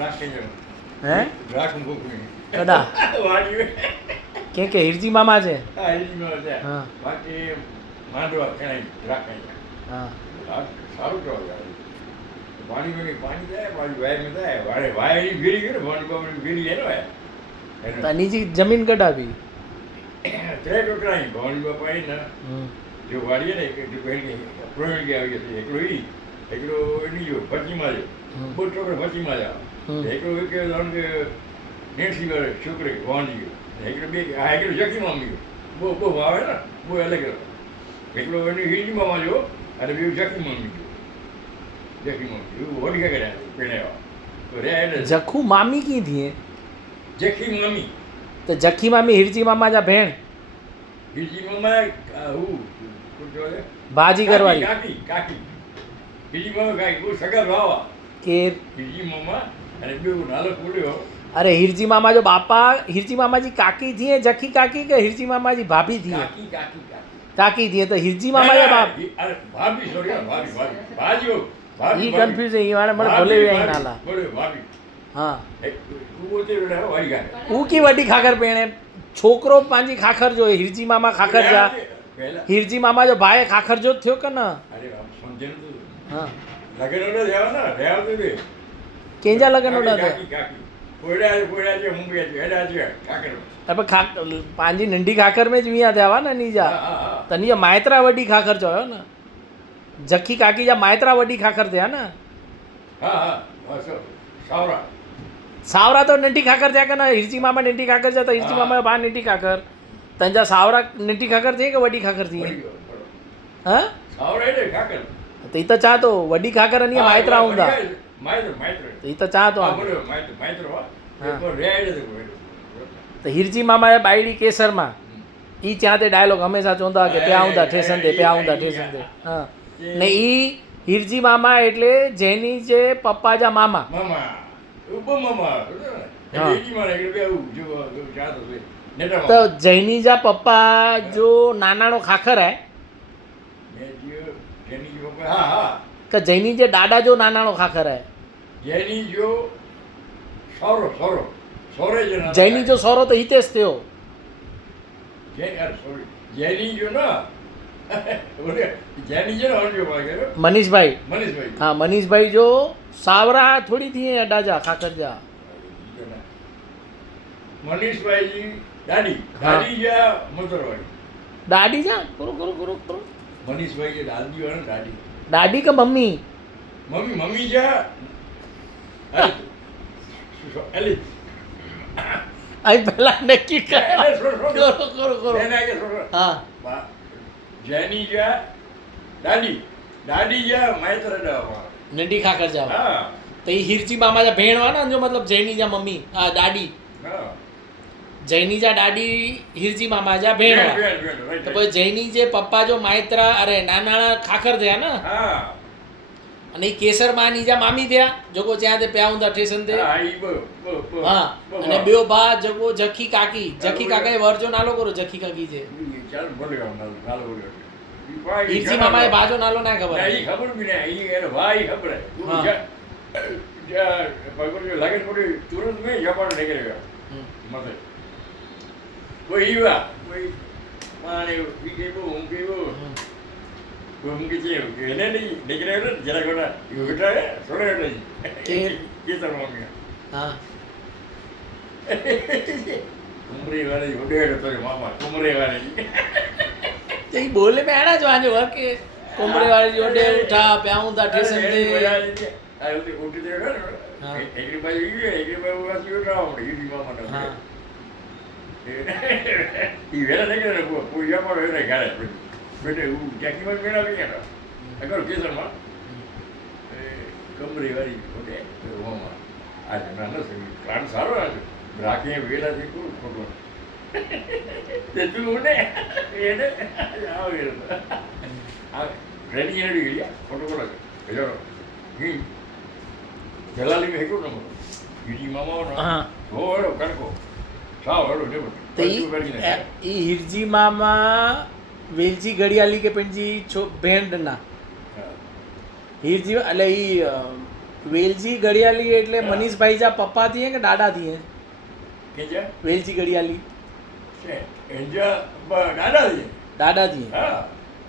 હે કડા કે હિરજી મામા છે હા હા સારું કહેવાય પાણી જાય પાણી વાયરમાં જાય વાયરી ભીરી ગયું ને પાણી ભીરી જાય ને તનીજી જમીન કઢાવી ત્રણ ટોકરા ભવાનીમાં પાણી ને જો વાળીએ ને પ્રવીણ કે આવી જશે એકલો એકલો એની જો ભચીમાં જો બહુ છોકરો ભચીમાં જ એકલો કે જાણ કે 80 વર્ષ છોકરી ભવાની ગયો એકલો બે એકલો જખીમાં ગયો બહુ આવે ને બહુ અલગ એકલો એની હિન્દીમાં જો અને બે જખીમાં ગયો જખીમાં એવું વડી કર્યા પહેણાવ્યા તો રે એટલે જખુ મામી કી थी જખી મામી તો જખી મામી हिरजी मामा जा भेण हिरजी मामा હું भाजी करवाड़ी કાકી કાકી हिरजी मामा કાકી બહુ સગા ભાવા કે हिरजी मामा અને બે નાલો બોલ્યો अरे हिरजी मामा जो बापा हिरजी मामा जी काकी थी जखी काकी के हिरजी मामा जी भाभी थी કાકી કાકી काकी थी तो हिरजी मामा या बाप અરે ભાભી સોરી ભાભી ભાજીઓ ये कंफ्यूज है ये वाला મને ભૂલે ગયા નાલા બોલે ભાભી हाँ તું બોલતે વેડા વાડી ગાને ऊ की वडी खाकर पेणे छोकरो पांजी खाकर जो हिरजी मामा खाकर जा પહેલા हिरजी मामा जो भाई खाकर जो थियो के ना અરે આમ સમજે ને તું हाँ લગન ને જાવ ને રહેવ તો દે केंजा लगन उड़ा था કાકી કાકી પોડા જે મુંબઈ છે હેડા છે કાકર अब खा पांजी नंढी खाकर में ज विया थिया ना नीजा હા तनी मायत्रा वडी खाकर जो है ना जखी काकी जा मायत्रा वडी खाकर थिया ना હા હા બસ સાવરા सावरा तो नंढी खाकर थिया के ना हिरजी मामा नंढी खाकर जा तो हिरजी मामा बा नंढी खाकर तंजा सावरा नंढी खाकर थी के वडी खाकर थी हाँ સાવરા એટલે કાકર तो ई तो चाह तो वडी खाकर अनी मायत्रा हुंदा માયત્ર तो ई तो चाह तो હા બોલો માયત્ર હો હા. તો રેડ તો तो हिरजी मामा ए बायडी केसर में ई चाहते डायलॉग हमेशा चवंदा के प्या हुंदा ठेसन दे प्या हुंदा ठेसन दे हाँ ने ई हिरजी मामा એટલે જેની જે પપ્પા જા મામા મામા ઉબો મામા હા. એજી મારે એટલે બે જો ચાતો છે નેટા તો જૈની જા પપ્પા જો નાનાનો ખાખર હે મે જો જેની જો હા હા કે જૈની જે દાદા જો નાનાનો ખાખર હે જેની જો સોરો સોરો સોરે જે ના જૈની જો સોરો તો હિતેશ થયો જેની યાર સોરી જેની જો ના બોલે જેની જો ના જો ભાઈ મનીષભાઈ મનીષભાઈ हाँ मनीषભાઈ जो सावरा थोड़ी थी अड्डा जा खाकर जा મનીષભાઈ જી દાડી હા. દાડી જા મોતરવાડી दादी जा करो करो करो करो મનીષભાઈ જે દાદી હોય ને દાડી दादी का मम्मी મમ્મી જા અરે એલી आई पहला नक्की कर એને સો સો करो करो करो એને કે સો સો हाँ જેની જા દાડી દાડી જા માયતર ડાવા नंढी खाकर जा હા तो ये हिरजी मामा जा भेण हुआ ना जो मतलब जैनी जा मम्मी हाँ दादी હા जैनी जा दादी हिरजी मामा जा भेण हुआ right, तो right. પછી જૈની જે પપ્પા જો માયત્રા અરે નાના ખાખર થયા ને હા અને ઈ કેસર માની જા મામી થયા જોકો જ્યાં તે પ્યા ઊંધા ઠેસન તે હા ઈ બો હા અને બેઓ બા જગો જખી કાકી કાકાએ વરજો નાલો કરો જખી કાકી છે ચાલ બોલ્યો નાલો બોલ્યો હિરજી મામાએ બાજો નાલો ના ખબર ના ઈ ખબર બી ના ઈ એને ભાઈ ખબર હા. પગર જો લાગે પડી તુરંત મે જપાન નીકળી ગયો હમ. મતે કોઈ ઈવા કોઈ માને ઈ કેવો હું કેવો હમ. હું કે છે એને નહીં નીકળે ને જરા ગોડા ઈ ઉઠા સોરે નહીં કે? કે તર મમ્મી હા કુમરી વાળી ઉડેડ તો મામા કુમરી વાળી તો ઈ બોલે में आना जो आने के कोमरे वाली जोडे उठा प्याऊं ता ठेसन दे આ ઉઠી દે હા. એકરી બાજુ એકરી બાજુ વાસી ઉઠાવ ઈ મામા हाँ ઈ વેલા નહીં કરે પૂજા પર એને ગારે બેટે હું જાકીમાં મેળા નહીં હતા અગર કેસરમાં કમરી વાળી ઓકે મામા આજે ના નથી પ્લાન સારો આજે રાખીએ વેલાથી કોઈ ખોટો તે તું ને એને આવે આ રેડી રેડી ગયા ફોટો બોલા ભેજો હી જલાલી મે હેકો નમો ગીડી મામા હા. હોડો કણકો સાવ હોડો ને तो ई हिरजी मामा वेलजी घड़ियाली के पंजी छो भेंड ना हिरजी એટલે ઈ વેલજી ગડિયાલી એટલે મનીષભાઈ જા પપ્પા થઈએ કે દાદા થઈએ? કે છે વેલજી ગડિયાલી એંજા દાદા છે. દાદા થઈએ. હા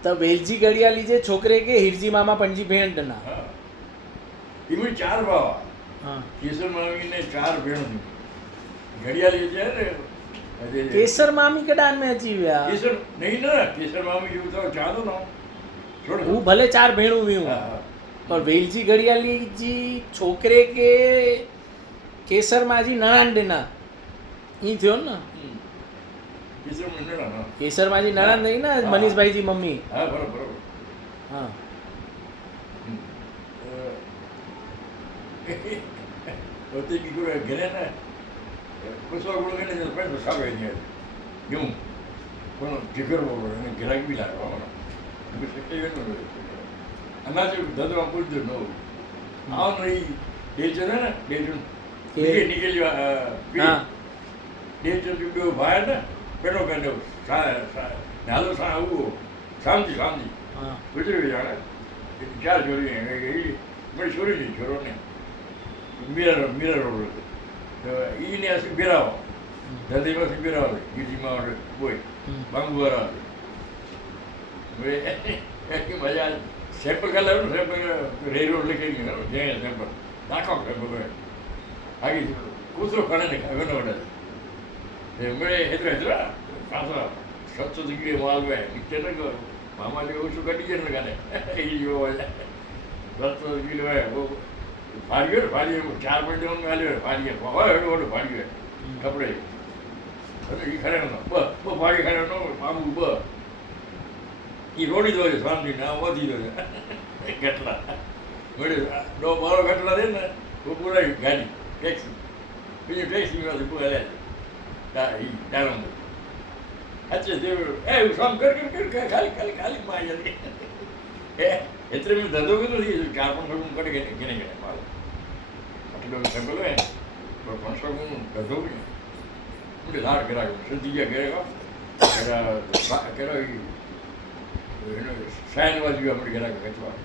તો વેલજી ગડિયાલી જે છોકરે કે હિરજી મામા પણજી ભેંટના. હા એમાં 4 ભાવા. હા. કેસર મામીને 4 બહેનો ઘડિયાળી છે ને કેસર મામી કડાન મેં જીવ્યા. કેસર નહીં ને કેસર મામી જેવું તો ચાલો ના છોડ. હું ભલે 4 ભેણું વીવું હા હા પણ વેલજી ગડિયાલીજી છોકરે કે કેસર માજી નણાંડના ઈ થયો ને. કેસર મંડળ હા કેસર માજી નણાંદ નહીં ને મનીષભાઈજી મમ્મી. હા બરોબર. હા. પોતે બીજું ઘરે ને કુસો ગુણ ગણે તો પૈસો સાવે નહીં એવું કોનો જીગર બોલો એને ગિરાક બી લાગવાનો અનાજ ધંધો પૂછજો ન આવું નહીં ડેજન ને ડેજન નીકળી હા. ડેજન બે ભાઈ ને પેલો કાઢ્યો હાલો સા આવું શાંતિ શાંતિ હા. ગુજરી જાણે ચાર ચોરી મારી છોરી છોરો ને મીરા રોડ એને así બેરાવો ધંધીમાં así બેરાવો ગીટીમાં હોય બાંગુવાળા મજા સેમ્પલ કાઢ લાવ્યું સેમ્પલ રેરો લખી ગયો જે સેમ્પલ નાખો સેમ્પલ આગી કૂતરો ખાને ને ખાવે ન વડે મેં હેતરા પાછો 700 ડિગ્રી માલ ભાઈ નીચે ન ગયો મામા જે ઓછું કાઢી જાય ને કાને એ જોવા 700 ડિગ્રી ભાઈ ફાડ્યો ફાડ્યો 4 મિનિટ મેલ્યો ફાડ્યો હોય એડો ફાડ્યો કપડે એ ખરેનો ફાડી ખરેનો મામુ એ રોડી દો છે શાંતિ ના વધી દો છે કેટલા મળે મારો કેટલા દે ને હું પૂરાઈ ગાડી ટેક્સી બીજું ટેક્સી માંથી પૂરા લે ડાયરો અચ્છા તે એવું કામ કર ખાલી ખાલી ખાલી માં જલ્દી એટલે મેં ધંધો કર્યો નથી 4-5 ગુણ કરી ગણે માલ આટલો સેમ્પલ હોય તો 500 ગુણ ધંધો કર્યો મુજે લાડ કરાયો સંધી ગયા ઘરે કેરો સાયન વાજી આપણે ઘરે કચવા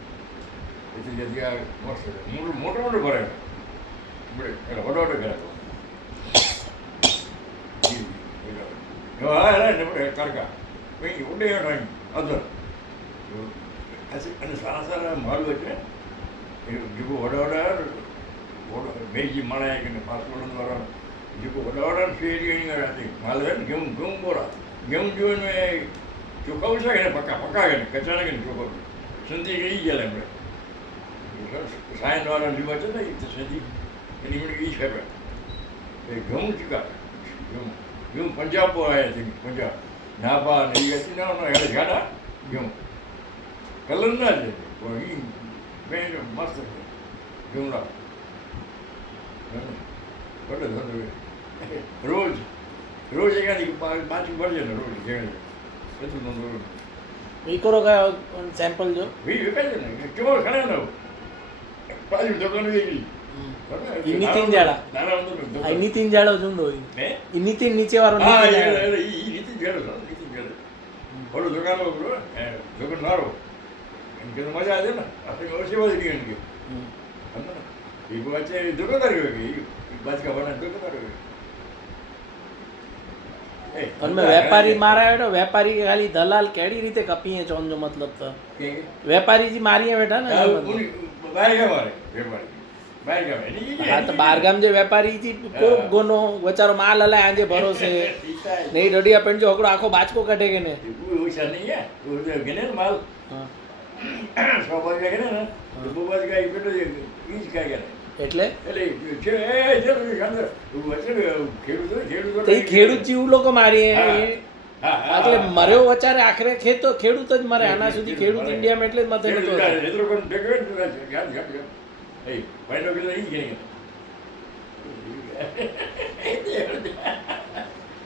એટલે જગ્યા મસ્ત મોટો મોટો ભરે એટલે વડો વડો ઘરે હા ને તડકા કઈ ઉડે નહીં અધર અને સારા સારા માલ હોય છે એ જેવું વડા બેજી મળે કે પાસપોર્ટ દ્વારા જેવું વડા ફેરી હતી માલ હોય ને ઘઉં બોરા ઘઉં જોઈને ચોખ્ખાવું છે ને પકા ને કચરા કે ચોખ્ખું સંધી ગઈ ગયા એમણે સાયન વાળા લીવા છે ને એ સંધી એની મને એ છે એ ઘઉં ચૂકા ઘઉં પંજાબ આવ્યા છે પંજાબ નાભા ને એ હતી ના એને ગાડા ઘઉં કલર ના છે પણ એ બેન મસ્ત છે ઘઉંડા રોજ રોજ એકાથી પાછું ભરજે ને રોજ ઘેર બધું રોજ વીકરો કયો સેમ્પલ જો વિકાય છે ને કેવો ખરે ને પાછું દુકાન વેગી ઈ નીતિન જાડા આ નીતિન જાડો જુંડો ઈ નીતિન નીચે વાળો હા નીતિન જાડો. એ નીતિન જાડો બોલો દુકાન દુકાન મારો એમ કે મજા આવે ને આપણે ઓછી બધી ગઈ કે એ વચ્ચે દુકાનદાર ગયો કે બાજકા બના દુકાનદાર ગયો અને મેં વેપારી મારા બેઠો વેપારી ખાલી દલાલ કેડી રીતે કપીએ ચોંજો મતલબ તો વેપારીજી મારીએ બેઠા ને એનો મતલબ. બહાર ગયા મારે વેપારી બહાર ગયા એની હા તો બહારગામ જે વેપારીજી કોક ગોનો વચારો માલ હલાય આજે ભરોસે નહીં રડિયા પણ જો હકડો આખો બાચકો કાઢે કે ને ઓછા નહીં હે ગણે માલ હા. 100 બાજકા ગણે ને તો 2 બાજકા એ પેટો ઈ જ કાઈ ગયા એટલે એટલે છે એ છે અંદર ખેડૂતો તો એ ખેડૂત જીવ લોકો મારીએ એટલે મર્યો વચારે આખરે ખેડૂત જ મરે આના સુધી ખેડૂત ઇન્ડિયામાં એટલે જ મતે નતો ભાઈ નો